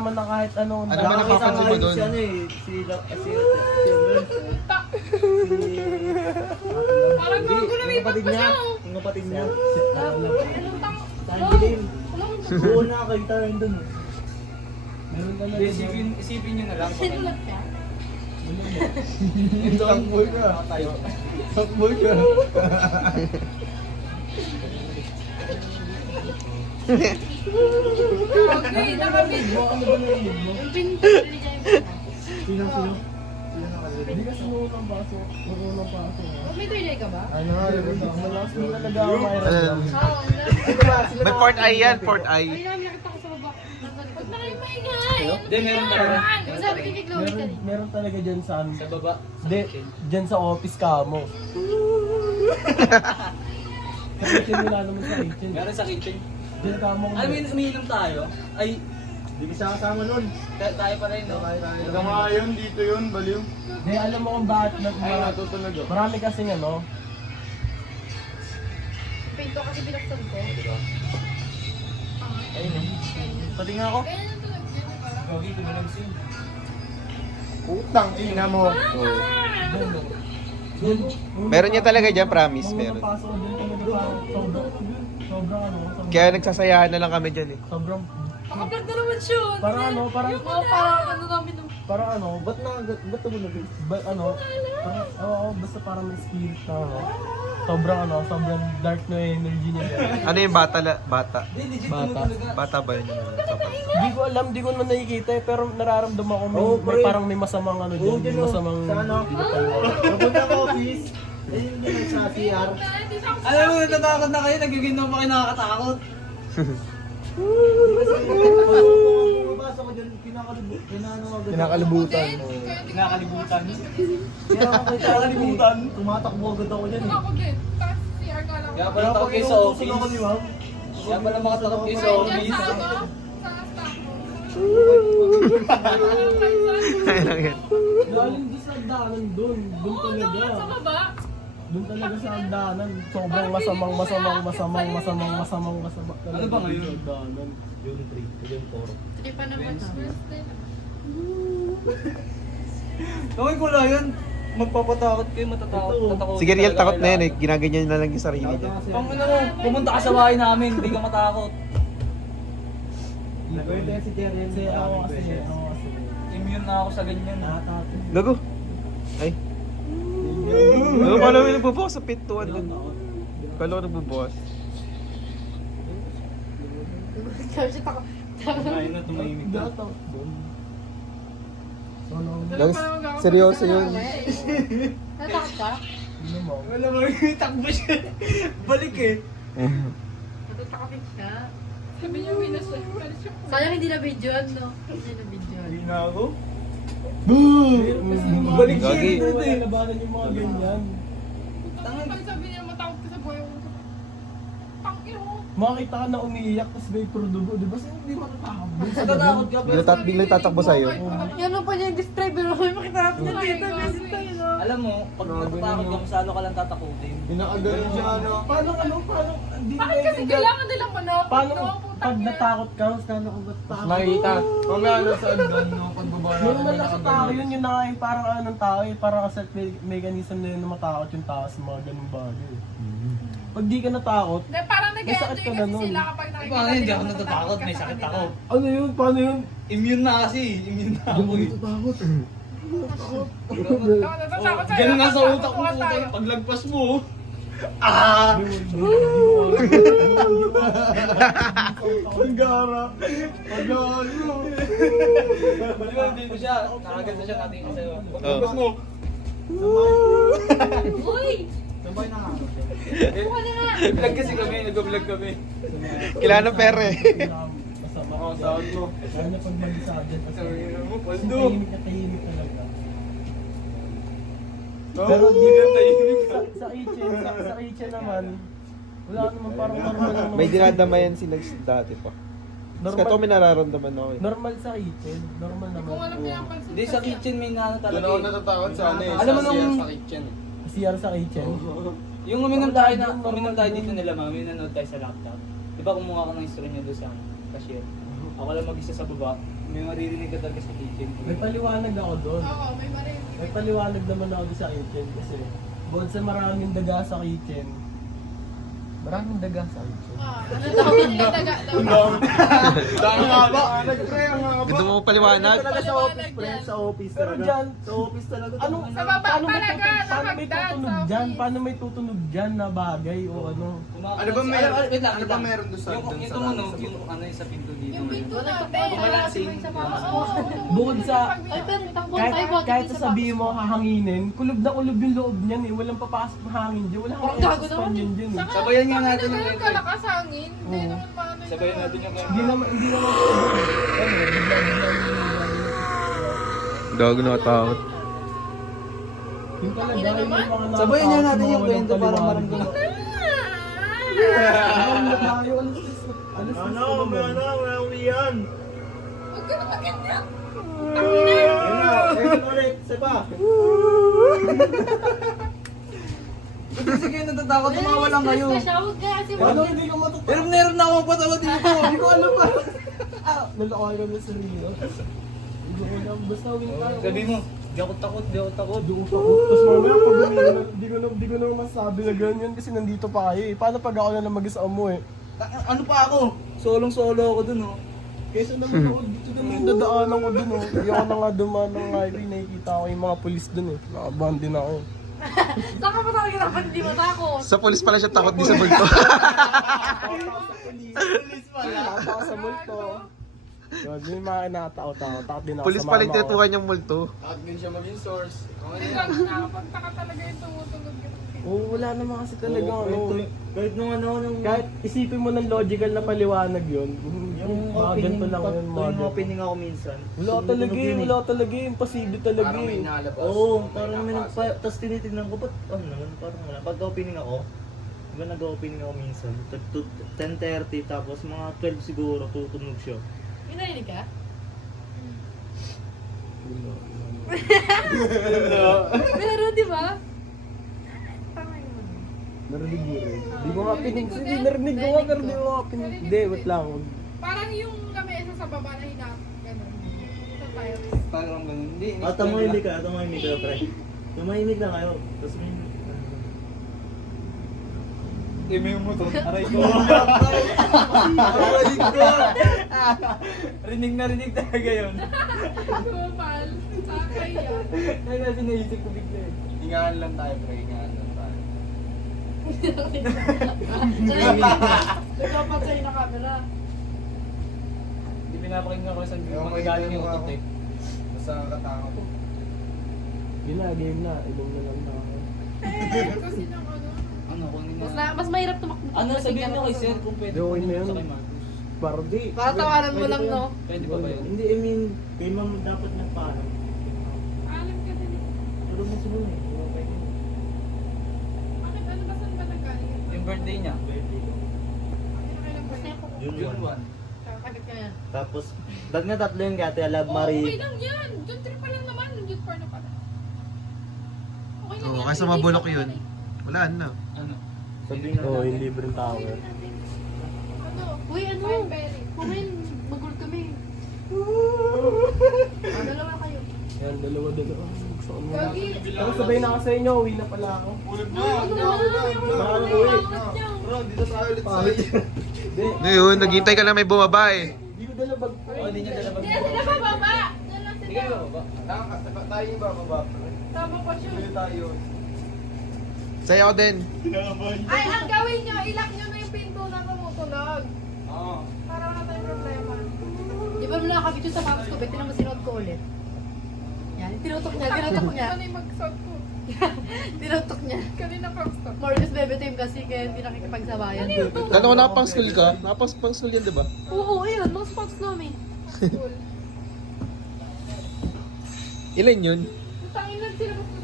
naman na kahit anong... Ano ba napapansin mo doon? Si ano eh, Parang gago na may kapatid niya. Yung kapatid niya. Anong Oo na, nakakita rin doon. Meron ka na Hindi, isipin nyo na lang. sinulat ka? Sakboy ka. Sakboy ka. Okay, nakabit. Ano ba narinig mo? Yung pinto, niligay mo. Sino? Hindi kasi unang baso. Unang baso. May tuloy ka ba? Ano nga, Malakas mo talaga ako mayroon. Oo. may fourth eye yan, fourth Ay, eye. namin nakita ko sa baba. Nasa likod. Huwag na kayo maingay. Hindi, meron talaga. Sabi ko kay Chloe kanina. Meron talaga dyan sa ano. Sa baba. Hindi, dyan sa office ka mo. Sa kitchen nila naman sa kitchen. Meron sa kitchen. Dyan ka mo. Alam mo yun, umiinom tayo? Ay, Hindi ka kasama nun. tayo pa rin, no? Ito nga yun, dito yun, baliw. Hindi, alam mo kung bakit Ay, natutunog ako. marami kasing ano. Pinto kasi binaksan ko. Pati nga ako. Kaya nang tulog yun pala. Gogi, tumalog siya. Putang ina mo. Meron niya talaga dyan, promise, Nung meron. napasok ko dyan talaga parang sobrang ano. Kaya nagsasayahan na lang kami dyan eh. Sobrang, Nakablog na naman siya. parang ano, parang, Parang ano namin nung... parang ano, Ba't ito mo nabig? ano, parang, oo, basta parang may spirit na ano. Sobrang dark na energy niya. Ano yung bata? Bata. Hindi, legit Bata. tumutunog. Bata ba yun? Hindi ko alam, di ko naman nakikita eh, pero nararamdaman ko may, Oo, may pre. parang may masamang ano Oo, dyan, dyan may o. masamang... Sa ano? Papunta ka office. Ayun yun sa CR. Alam mo, natatakot na kayo, nagiging na pa kayo nakakatakot. Pumapasok ko dyan, Kinakalibutan. Kinakalibutan. Kaya ako nakakalimutan. Tumatakbo agad ako dyan eh. Ako din. Tapos CR ka lang. Kaya pala tawag kayo sa Inuutosan ako office. ni Ma'am. Kaya pala makatakot kayo sa Diyan office. sa ano? Sa Kaya lang yan. Galing doon sa hagdanan doon Oo, naman sa talaga. baba. Doon talaga sa hagdanan. Sobrang masamang talaga. Ano ba ngayon? sa hagdanan. Yung 3, yung 4. Hindi pa naman. Gawin ko lang yun. Magpapatakot kayo, matatakot. Tatakot Sige, real talaga takot na yan eh. kailangan. Ginaganyan na lang yung sarili niya. Pang ano mo, pumunta ka sa bahay namin, hindi ka matakot. Nagkwento yan si Jerry. Kasi ako kasi, Immune na ako sa ganyan. Gago. Ay. Gago, kala mo yung nagbubukas sa pintuan dun. Kala ko nagbubukas. Sabi siya takot. Ayun na, tumahimik na. Gato. Ano? Guys, seryoso yun. Natakot ka? Ano mo? Wala mo, takbo siya. Balik eh. Natatakotin siya. Sabi niya, winas siya. Sayang hindi na videoan, no? Hindi na videoan. Hindi na ako. Balik siya siya. dito Hindi labanan yung mga ganyan. Pag sabi niya, matakot ka sa buhay ko. Tangin mo. Makakita ka na umiiyak tapos may prudugo, di ba? Sino hindi matatakot? Natatakot ka pero Biglang tatakbo sa'yo. Yan pa niya yung describe, pero may makita natin na dito. Kasi tayo, no? alam mo, pag natatakot ka, masalo ka lang tatakutin. Pinakagaling siya, ano. Paano, hindi Bakit kasi naiintindihan. kailangan nilang manakot, Paano, no? pag natakot ka, paano kung natakot? Nakikita. Mamaya ano sa andon, no? Pagbaba Yun natin, na may lang sa tao, nakagaling. yun yung nakain parang ano ng tao eh, parang asset mechanism na yun na matakot yung tao sa mga ganung bagay. Pag di ka natakot, Hindi, parang May sakit nag-enjoy ka na kasi nun. sila kapag nakikita Paano hindi nila ako matatakot natatakot, ka may sa sakit kanila. ako. ano yun? Paano yun? Immune na kasi, immune na ako eh. Natatakot sa'yo. Ganun na sa utak mo, Natatakot tayo. paglagpas mo. Ah! Ang gara. Ang gara. Di ba, hindi ko siya, nakaganda siya natin kasi. Paglagpas mo. Uy! Sabay na nga. Buka na nga! Vlog kasi kami, nag-vlog kami. Kailangan ng pera eh. Masama. Oo, sahod mo. Lalo na pag mag-isa ka dyan kasi Mo, kasi paldo. tahimik talaga. Pero Pero di di ka tahimik sa kitchen, sa kitchen naman, wala naman parang normal lang naman. May dinadamayan sila dati pa. Tapos kato may nararamdaman ako eh. Normal sa kitchen, normal naman. Kung alam niya ang pansin. Hindi, sa kitchen may nano Doon talaga ako eh. natatakot sa ano eh. Alam mo sa nung- sa kitchen eh. CR sa kitchen. Yung uminom tayo dito nila mami, nanood tayo sa laptop. Di ba kumuha ka ng instrument niya doon sa cashier? Ako lang mag-isa sa baba. May maririnig ka talaga sa kitchen. May paliwanag ako doon. Oo, may marinig. May paliwanag naman ako doon sa kitchen kasi bukod sa maraming daga sa kitchen, maraming daga sa kitchen. Ano tawag nila daga daw? Dami nga ba? Nag-pre, ang nga ba? Gusto mo paliwanag? Talaga sa office, pre. Sa office Pero talaga. dyan, Sa office talaga. anong, Sa baba paano may talaga, tutunog- sa paano may hagdan, tutunog sa dyan? office. Paano may tutunog dyan na bagay o ano? Ano ba meron? Wait lang, Ano ba meron doon sa Yung doon sa tumunog, sa yung ano yung sa pinto dito. Yung pinto natin. Oo. Bukod sa- Ay, pero takbo Kahit, tayo, bakit kahit sa sabihin mo hahanginin, kulob na kulob yung loob niyan eh. Walang papasok na hangin dyan. Wala kang Gago exhaust naman fan eh. yun dyan eh. Sabayan nga natin yung Ganun kwento. kalakas hangin. Hindi Oo. naman maano yun. Sabayan natin yung kwento. Hindi naman ano, Gago nakatakot. yung talaga, Ina yung naman. mga Sabayan nga nakakatawa, natin yung walang kwento para paliwanag. maramdaman. Ano na tayo? Alas Ano, may ano, may uwian. Huwag ka na maganda. Ayun na, ayun ulit. Isa pa. Kasi kayo natatakot, mawalan kayo. Stress na siya, huwag ka kasi Ano, hindi ko matutuwa. Pero meron na akong patawa dito. Hindi ko alam pa. Nalokoy kami sa sarili. Hindi ko alam. Basta win tayo. Sabi mo, di ako takot, di ako takot. Tapos mamaya pag hindi ko na masabi na ganyan kasi nandito pa kayo eh. Paano pag ako na lang mag-isa mo eh? Ano pa ako? Solong-solo ako dun, oh. Kaysa naman ako dito naman yung dadaanan ko dun oh. Hindi ako na nga dumaan ng highway. Nakikita ko yung mga polis dun eh. Nakabahan din ako. Saan ka pa talaga dapat hindi matakot? Sa polis pala siya takot di sa multo. Nakata ako sa multo. Yun, yung mga inatakot-takot. Takot din ako Polis sa pala yung mama ko. tinutukan niyang multo. At din siya maging source. Okay Hindi na. lang nakapagtaka talaga yung tumutunog yung Oo, wala naman kasi talaga ano. Kahit nung ano, nung... Kahit isipin mo ng logical na paliwanag yun. yung Mga opening, ganito lang yun. Mga yung ganito. opening ako minsan. Wala talaga eh, wala talaga eh. Imposible talaga Parang may eh. nalabas. Oo, May parang may napasok. tapos tinitignan ko, ba't ano naman, parang wala. Pag opening ako, diba nag-opening ako minsan, 10:30 tapos mga 12 siguro, tutunog siya. May narinig ka? Meron, di ba? Tama yun. Narinig mo rin. Hindi ko nga pinig. Hindi, narinig ko nga pero hindi ko nga pinig. Hindi, wait lang. Parang yung lamesa sa baba na hinap. Ganun. Ito tayo. Parang ganun. Hindi. Tumahimik ka, pre. Tumahimik na kayo. Tapos may... May mo to. Aray ko. Aray ko. Rinig na rinig talaga yun. Kupal. Sakay yan. Ay, kasi naisip ko bigla eh. Hingaan lang tayo, pre. Hingaan lang tayo. Nagpapatay na camera. Hindi pinapakinggan ko sa Ewan ko, galing yung hindi utot eh. Basta katakot. Yun na, game na. Ilong na lang na ako. Kasi nang ano. Ano, kunin na. Mas mahirap tumakbo. Ano, sabihin mo kay sir kung pwede Di, okay kunin na mo yun. sa kay Marcos. Parang di. Tatawanan mo lang, no? Pwede pa ba yun? Hindi, I mean, kay ma'am dapat nagpaano. Alam ka din. Tulog mo siguro eh. Bakit ano ba saan ba nagkaling? Yung birthday niya. Yun Yun yun. one. Kakagit ka yan. Tapos, dag na tatlo yung gati, Love Oo, okay Marie. lang yan. June 3 pa lang naman. June 4 na pala. Okay lang Oo, yan. kaysa mabulok yun. Wala na. Ano? Sabihin na Oo, natin. yung libreng tower. Ano? Uy, ano? Kumain. Mag-group kami. Dalawa kayo. Yan, dalawa. Gusto ko muna. Gagi. Tapos sabay na ako sa inyo, uwi na pala ako. Ulog na! Baka uwi. Bro, dito tayo ulit sa Hindi, Ano yun, naghintay ka lang may bumaba eh. hindi ko dala bag ko. Hindi niya dala Hindi na sila bababa. Diyan lang Sige sila. ba? Tayo yung bababa, pre. Tama pa siya. Pwede tayo. Sa'yo ako din. Ay, ang gawin nyo, ilock nyo na yung pinto na tumutunog. Oo. Para wala tayong problema. Di ba mo nakakabit yung sapatos ko, bet, tinang masinuot ko ulit. Yan, tinutok niya. Ano yung mag-sort ko? Tinutok niya. Kanina crocs to. More or less bebe team kasi kaya hindi nakikipagsabayan. Kano ko nakapang school ka? Nakapang school yan, di ba? Oo, ayun, mga spots namin. Cool. Ilan yun? Tangin lang sila basta